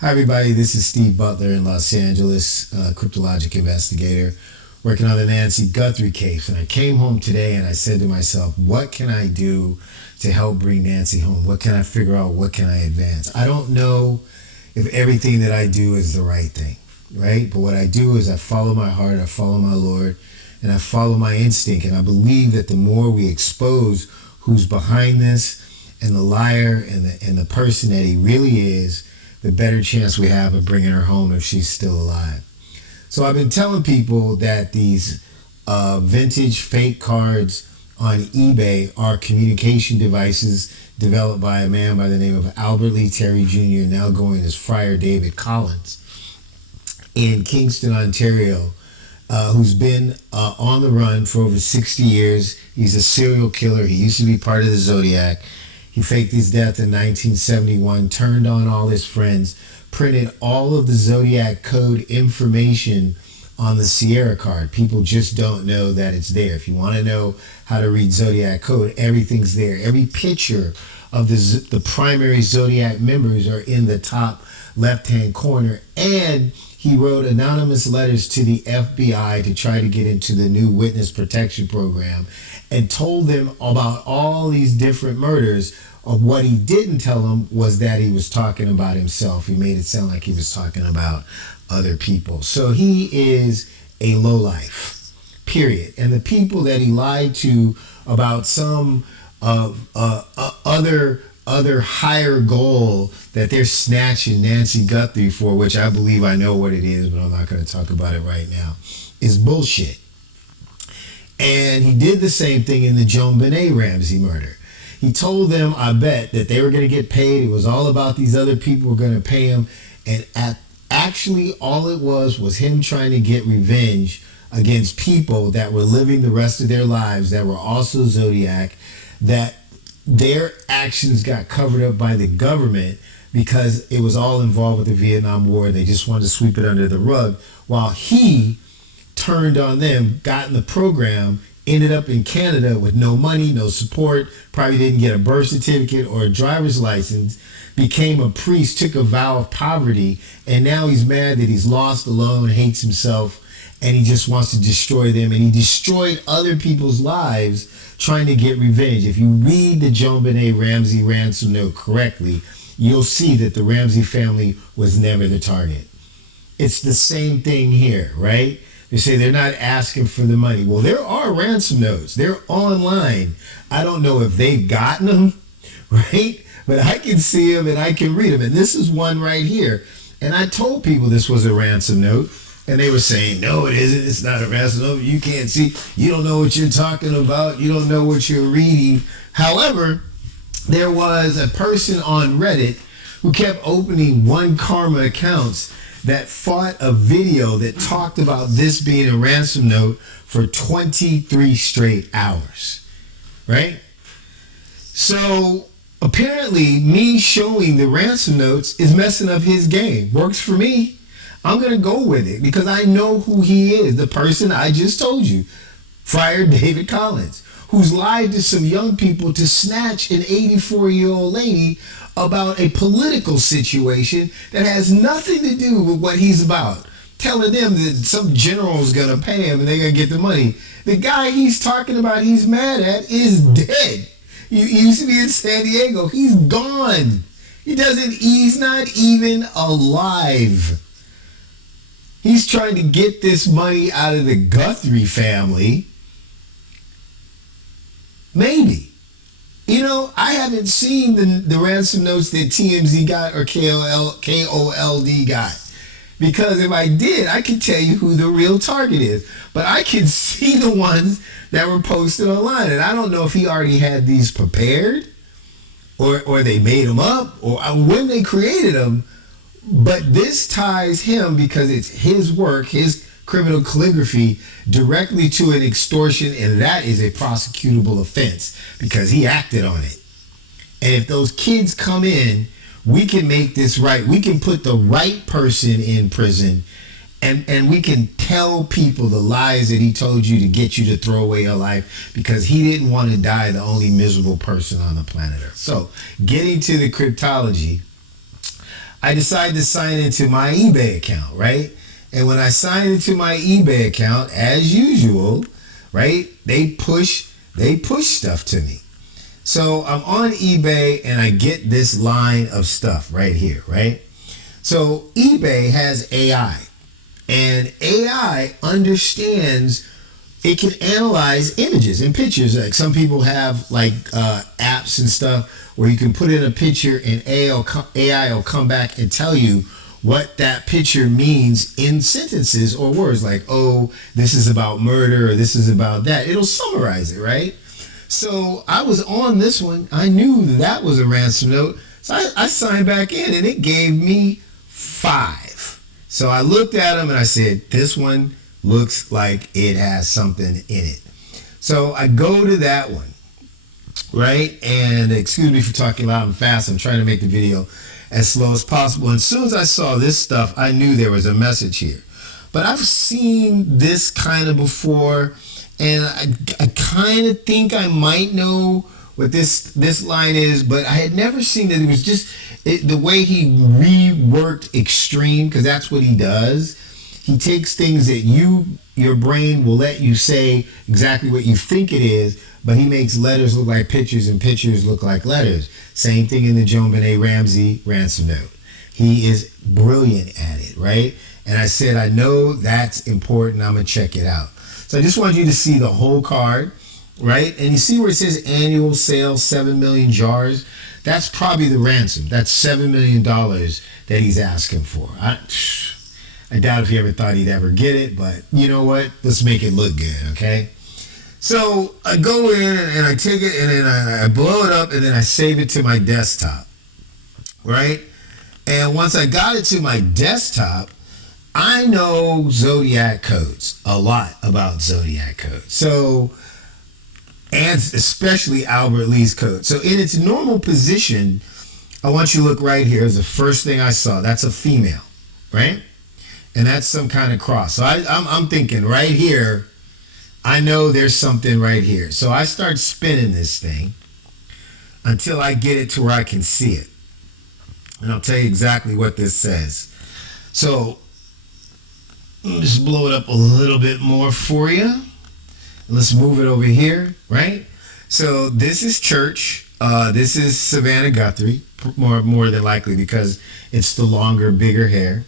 Hi, everybody. This is Steve Butler in Los Angeles, cryptologic investigator, working on the Nancy Guthrie case. And I came home today and I said to myself, what can I do to help bring Nancy home? What can I figure out? What can I advance? I don't know if everything that I do is the right thing, right? But what I do is I follow my heart, I follow my Lord, and I follow my instinct. And I believe that the more we expose who's behind this and the liar and the person that he really is, the better chance we have of bringing her home if she's still alive. So I've been telling people that these vintage fake cards on eBay are communication devices developed by a man by the name of Albert Lee Terry Jr., now going as Friar David Collins, in Kingston, Ontario, who's been on the run for over 60 years. He's a serial killer. He used to be part of the Zodiac. He faked his death in 1971, turned on all his friends, printed all of the Zodiac code information on the Sierra card. People just don't know that it's there. If you want to know how to read Zodiac code, everything's there. Every picture of the primary Zodiac members are in the top left-hand corner. And he wrote anonymous letters to the FBI to try to get into the new witness protection program and told them about all these different murders. Of what he didn't tell them was that he was talking about himself. He made it sound like he was talking about other people. So he is a lowlife, period. And the people that he lied to about some other higher goal that they're snatching Nancy Guthrie for, which I believe I know what it is, but I'm not going to talk about it right now, is bullshit. And he did the same thing in the JonBenet Ramsey murder. He told them, I bet, that they were going to get paid. It was all about these other people who were going to pay him. And actually, all it was him trying to get revenge against people that were living the rest of their lives that were also Zodiac, that their actions got covered up by the government because it was all involved with the Vietnam War. They just wanted to sweep it under the rug, while he turned on them, got in the program, ended up in Canada with no money, no support, probably didn't get a birth certificate or a driver's license, became a priest, took a vow of poverty, and now he's mad that he's lost, alone, hates himself, and he just wants to destroy them. And he destroyed other people's lives trying to get revenge. If you read the JonBenet Ramsey ransom note correctly, you'll see that the Ramsey family was never the target. It's the same thing here, right? They say they're not asking for the money. Well, there are ransom notes. They're online. I don't know if they've gotten them, right? But I can see them and I can read them. And this is one right here. And I told people this was a ransom note. And they were saying, no, it isn't. It's not a ransom note. You can't see. You don't know what you're talking about. You don't know what you're reading. However, there was a person on Reddit who kept opening One Karma accounts that fought a video that talked about this being a ransom note for 23 straight hours, right? So apparently me showing the ransom notes is messing up his game. Works for me. I'm going to go with it because I know who he is, the person I just told you, Friar David Collins, who's lied to some young people to snatch an 84-year-old lady about a political situation that has nothing to do with what he's about. Telling them that some general's going to pay him and they're going to get the money. The guy he's talking about he's mad at is dead. He used to be in San Diego. He's gone. He's not even alive. He's trying to get this money out of the Guthrie family. Maybe. You know, I haven't seen the ransom notes that TMZ got or KOLD got. Because if I did, I could tell you who the real target is. But I can see the ones that were posted online. And I don't know if he already had these prepared or they made them up or when they created them. But this ties him because it's his work, his criminal calligraphy, directly to an extortion, and that is a prosecutable offense because he acted on it. And if those kids come in, we can make this right. We can put the right person in prison, and we can tell people the lies that he told you to get you to throw away your life because he didn't want to die the only miserable person on the planet Earth. So getting to the cryptology, I decided to sign into my eBay account, right? And when I signed into my eBay account, as usual, right, they push stuff to me. So I'm on eBay and I get this line of stuff right here, right? So eBay has AI, and AI understands, it can analyze images and pictures. Like some people have like apps and stuff where you can put in a picture and AI will come back and tell you what that picture means in sentences or words, like, oh, this is about murder or this is about that. It'll summarize it, right? So I was on this one. I knew that was a ransom note. So I signed back in and it gave me 5. So I looked at them and I said, this one looks like it has something in it. So I go to that one, right? And excuse me for talking loud and fast. I'm trying to make the video as slow as possible. And as soon as I saw this stuff, I knew there was a message here. But I've seen this kind of before, and I kind of think I might know what this line is, but I had never seen it. It was just the way he reworked extreme, because that's what he does. He takes things that your brain will let you say exactly what you think it is, but he makes letters look like pictures and pictures look like letters. Same thing in the JonBenet Ramsey ransom note. He is brilliant at it, right? And I said, I know that's important. I'm going to check it out. So I just want you to see the whole card, right? And you see where it says annual sales, 7 million jars. That's probably the ransom. That's $7 million that he's asking for. I doubt if he ever thought he'd ever get it, but you know what? Let's make it look good, okay? So I go in and I take it and then I blow it up and then I save it to my desktop, right? And once I got it to my desktop, I know zodiac codes, a lot about zodiac codes. So, and especially Albert Lee's code. So in its normal position, I want you to look right here. Is the first thing I saw. That's a female, right? And that's some kind of cross. So I'm thinking right here, I know there's something right here. So I start spinning this thing until I get it to where I can see it. And I'll tell you exactly what this says. So just blow it up a little bit more for you. Let's move it over here, right? So this is church. This is Savannah Guthrie, more than likely, because it's the longer, bigger hair.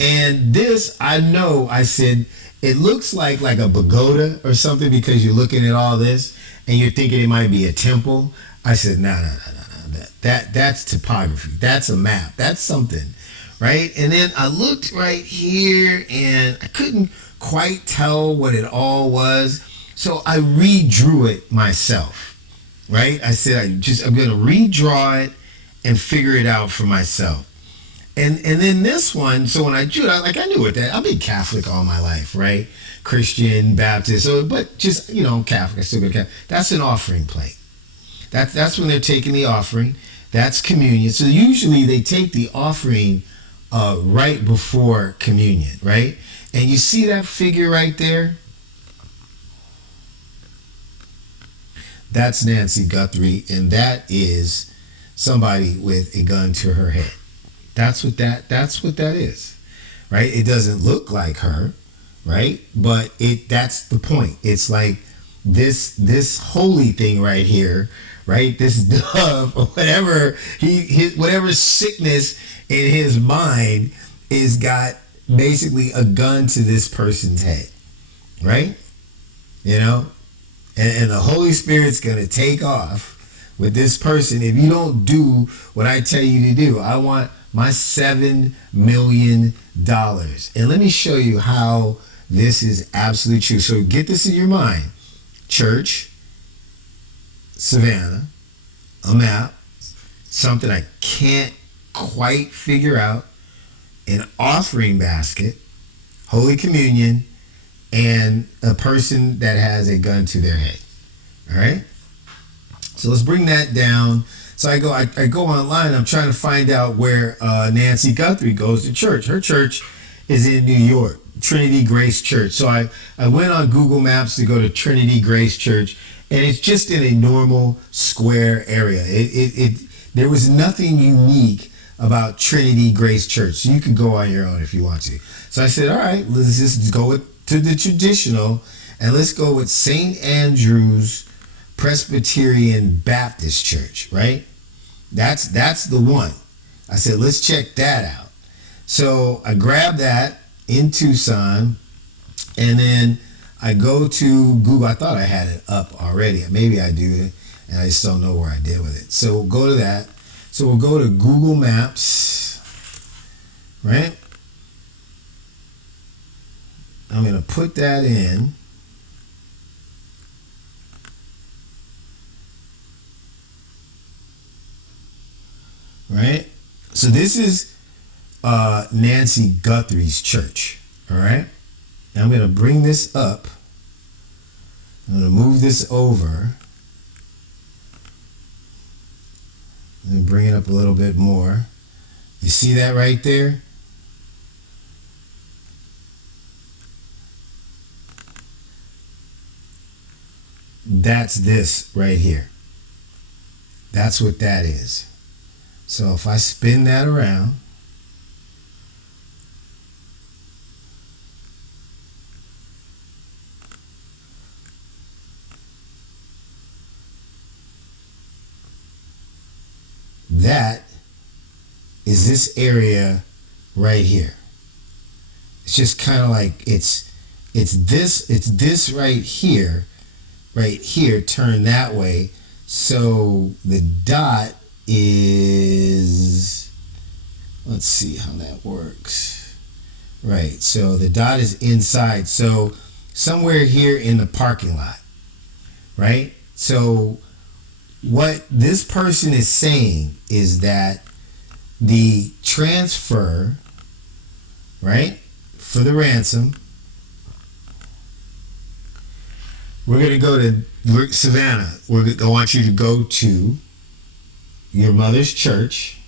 And this, I know, I said, it looks like a pagoda or something, because you're looking at all this and you're thinking it might be a temple. I said, no. That's topography. That's a map. That's something, right? And then I looked right here and I couldn't quite tell what it all was. So I redrew it myself, right? I said, I'm going to redraw it and figure it out for myself. And then this one, so when I drew it, I knew what that, I've been Catholic all my life, right? Christian, Baptist, but just, Catholic, I still go to Catholic. That's an offering plate. That's when they're taking the offering. That's communion. So usually they take the offering right before communion, right? And you see that figure right there? That's Nancy Guthrie, and that is somebody with a gun to her head. That's what that is, right? It doesn't look like her, right? But that's the point. It's like this holy thing right here, right? This dove or whatever whatever sickness in his mind is got basically a gun to this person's head, right? And the Holy Spirit's gonna take off with this person if you don't do what I tell you to do. I want my $7 million. And let me show you how this is absolutely true. So get this in your mind. Church, Savannah, a map, something I can't quite figure out, an offering basket, Holy Communion, and a person that has a gun to their head. All right? So let's bring that down. So I go online. I'm trying to find out where Nancy Guthrie goes to church. Her church is in New York, Trinity Grace Church. So I went on Google Maps to go to Trinity Grace Church, and it's just in a normal square area. There was nothing unique about Trinity Grace Church. So you can go on your own if you want to. So I said, all right, let's just go to the traditional, and let's go with St. Andrew's Presbyterian Baptist Church, right? That's the one. I said, let's check that out. So I grabbed that in Tucson, and then I go to Google. I thought I had it up already. Maybe I do, and I just don't know where I did with it. So we'll go to that. So we'll go to Google Maps, right? I'm going to put that in. Right? So this is Nancy Guthrie's church. All right? Now I'm going to bring this up. I'm going to move this over. And bring it up a little bit more. You see that right there? That's this right here. That's what that is. So if I spin that around, that is this area right here. It's just kind of like it's this right here turned that way. So the dot is, let's see how that works. Right, so the dot is inside. So somewhere here in the parking lot, right? So what this person is saying is that the transfer, right, for the ransom, we're going to go to Savannah. I want you to go to your mother's church,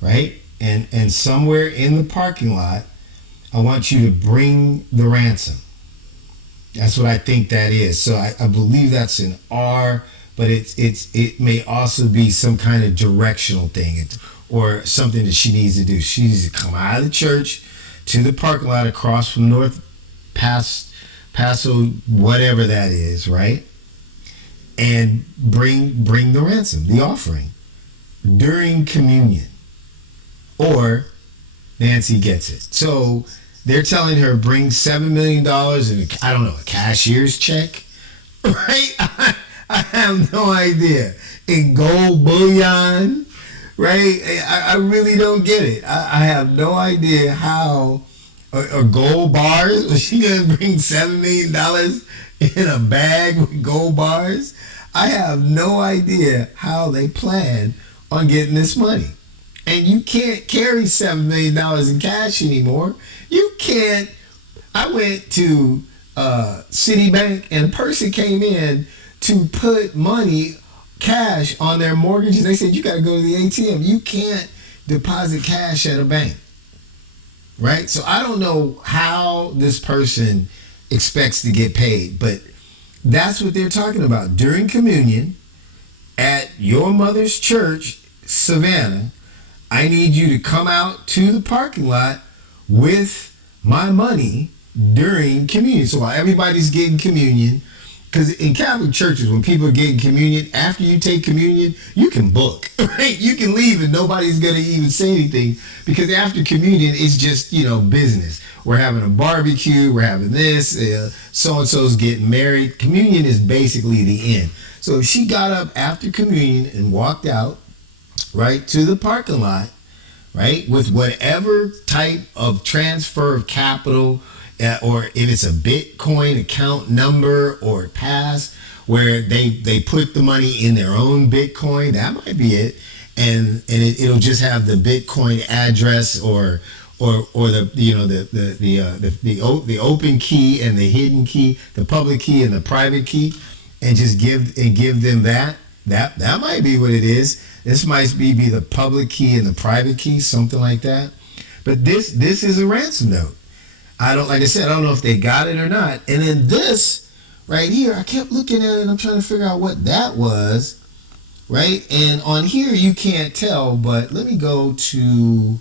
right? And somewhere in the parking lot, I want you to bring the ransom. That's what I think that is. So I believe that's an R, but it may also be some kind of directional thing or something that she needs to do. She needs to come out of the church to the parking lot across from North Paso, whatever that is, right? And bring the ransom, the offering, during communion, or Nancy gets it. So they're telling her bring $7 million in a cashier's check, right? I have no idea. In gold bullion, right? I really don't get it. I have no idea how, or gold bars. Was she gonna bring $7 million in a bag with gold bars? I have no idea how they plan on getting this money. And you can't carry $7 million in cash anymore. You can't. I went to Citibank, and a person came in to put money, cash, on their mortgage, and they said, you got to go to the ATM. You can't deposit cash at a bank, right? So I don't know how this person expects to get paid, but that's what they're talking about. During communion at your mother's church, Savannah, I need you to come out to the parking lot with my money during communion. So while everybody's getting communion, because in Catholic churches, when people are getting communion, after you take communion, you can book, right? You can leave and nobody's going to even say anything, because after communion, it's just, business. We're having a barbecue, we're having this, so-and-so's getting married. Communion is basically the end. So if she got up after communion and walked out, right, to the parking lot, right, with whatever type of transfer of capital, or if it's a Bitcoin account number or pass, where they put the money in their own Bitcoin, that might be it, and it'll just have the Bitcoin address or the open key and the hidden key, the public key and the private key, and just give them that might be what it is. This might be the public key and the private key, something like that. But this is a ransom note. Like I said, I don't know if they got it or not. And then this right here, I kept looking at it and I'm trying to figure out what that was. right? And on here you can't tell, but let me go to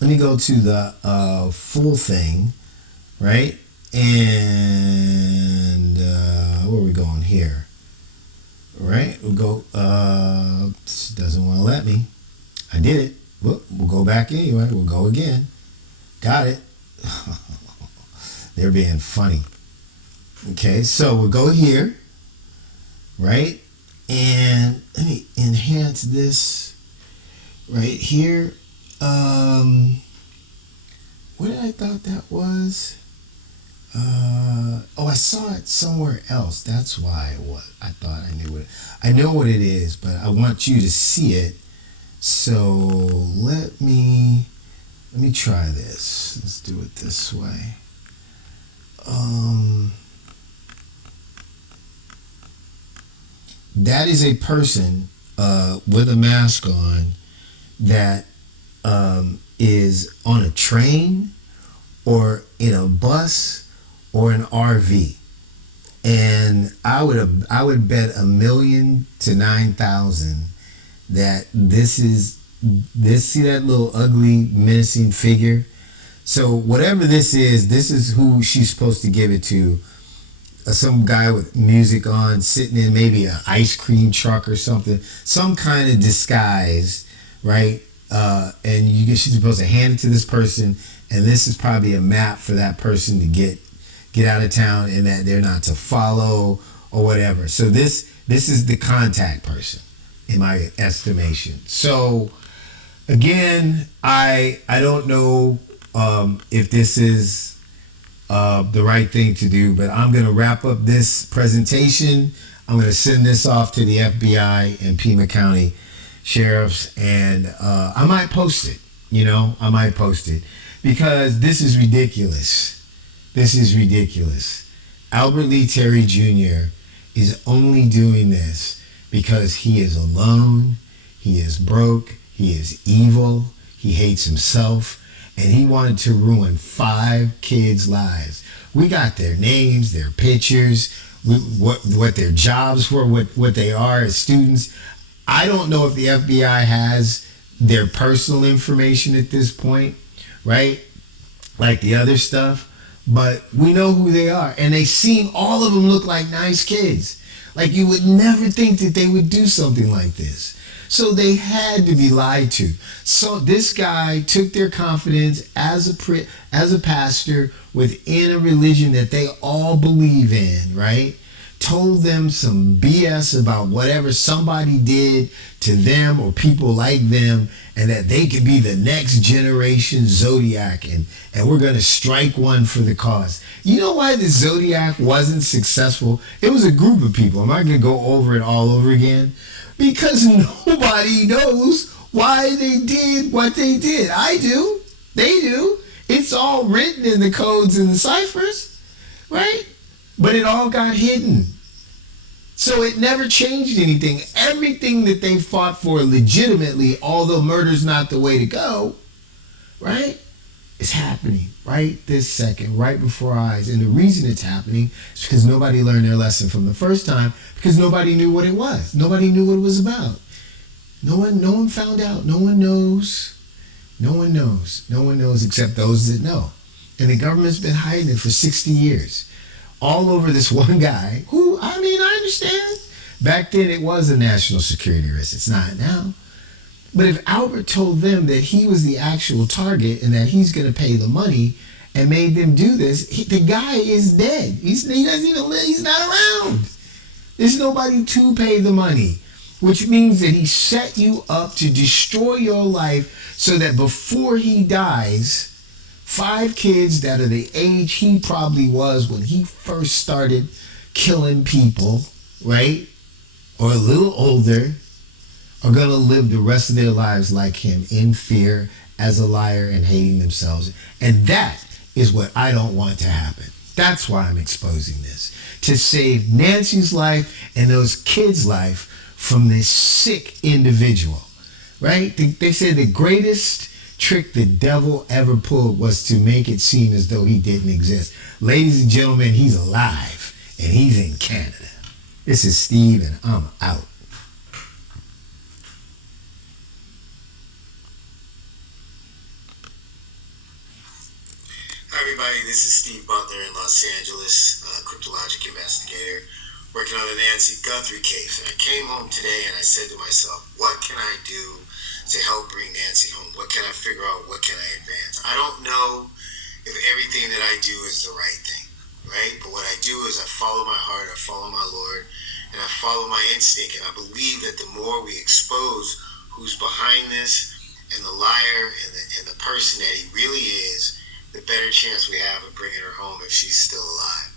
the full thing, right? And where are we going here? Right? We'll go. Doesn't want to let me. I did it. We'll go back anyway. We'll go again. Got it. They're being funny. Okay, so we'll go here, right? And let me enhance this right here. What did I thought that was? I saw it somewhere else. That's why I thought I knew it. I know what it is, but I want you to see it. So let me try this. Let's do it this way. That is a person with a mask on that is on a train or in a bus or an RV, and I would bet $1,000,000 to 9,000 that this. See that little ugly menacing figure? So whatever this is who she's supposed to give it to. Some guy with music on, sitting in maybe an ice cream truck or something, some kind of disguise, right? And she's supposed to hand it to this person, and this is probably a map for that person to get out of town, and that they're not to follow or whatever. So this is the contact person, in my estimation. So again, I don't know if this is the right thing to do, but I'm going to wrap up this presentation. I'm going to send this off to the FBI and Pima County sheriffs, and I might post it. I might post it because this is ridiculous. This is ridiculous. Albert Lee Terry Jr. is only doing this because he is alone, he is broke, he is evil, he hates himself, and he wanted to ruin 5 kids' lives. We got their names, their pictures, what their jobs were, what they are as students. I don't know if the FBI has their personal information at this point, right? Like the other stuff, but we know who they are, and all of them look like nice kids. Like you would never think that they would do something like this. So they had to be lied to. So this guy took their confidence as a pastor within a religion that they all believe in, right? Told them some BS about whatever somebody did to them or people like them, and that they could be the next generation Zodiac, and we're going to strike one for the cause. You know why the Zodiac wasn't successful? It was a group of people. Am I going to go over it all over again? Because nobody knows why they did what they did. I do. They do. It's all written in the codes and the ciphers, right? But it all got hidden. So it never changed anything. Everything that they fought for legitimately, although murder's not the way to go, right, is happening right this second, right before our eyes. And the reason it's happening is because nobody learned their lesson from the first time, because nobody knew what it was. Nobody knew what it was about. No one found out. No one knows. No one knows. No one knows except those that know. And the government's been hiding it for 60 years. All over this one guy who, I understand. Back then it was a national security risk. It's not now. But if Albert told them that he was the actual target and that he's going to pay the money and made them do this, the guy is dead. He doesn't even live. He's not around. There's nobody to pay the money, which means that he set you up to destroy your life so that before he dies, 5 kids that are the age he probably was when he first started killing people, right? Or a little older, are going to live the rest of their lives like him, in fear, as a liar, and hating themselves. And that is what I don't want to happen. That's why I'm exposing this. To save Nancy's life and those kids' life from this sick individual, right? They said the greatest trick the devil ever pulled was to make it seem as though he didn't exist. Ladies and gentlemen, he's alive, and he's in Canada. This is Steve, and I'm out. everybody. This is Steve Butler in Los Angeles, cryptologic investigator, working on the Nancy Guthrie case. And I came home today and I said to myself, what can I do to help bring Nancy home? What can I figure out? What can I advance? I don't know if everything that I do is the right thing, right? But what I do is I follow my heart, I follow my Lord, and I follow my instinct. And I believe that the more we expose who's behind this and the liar and the person that he really is, the better chance we have of bringing her home if she's still alive.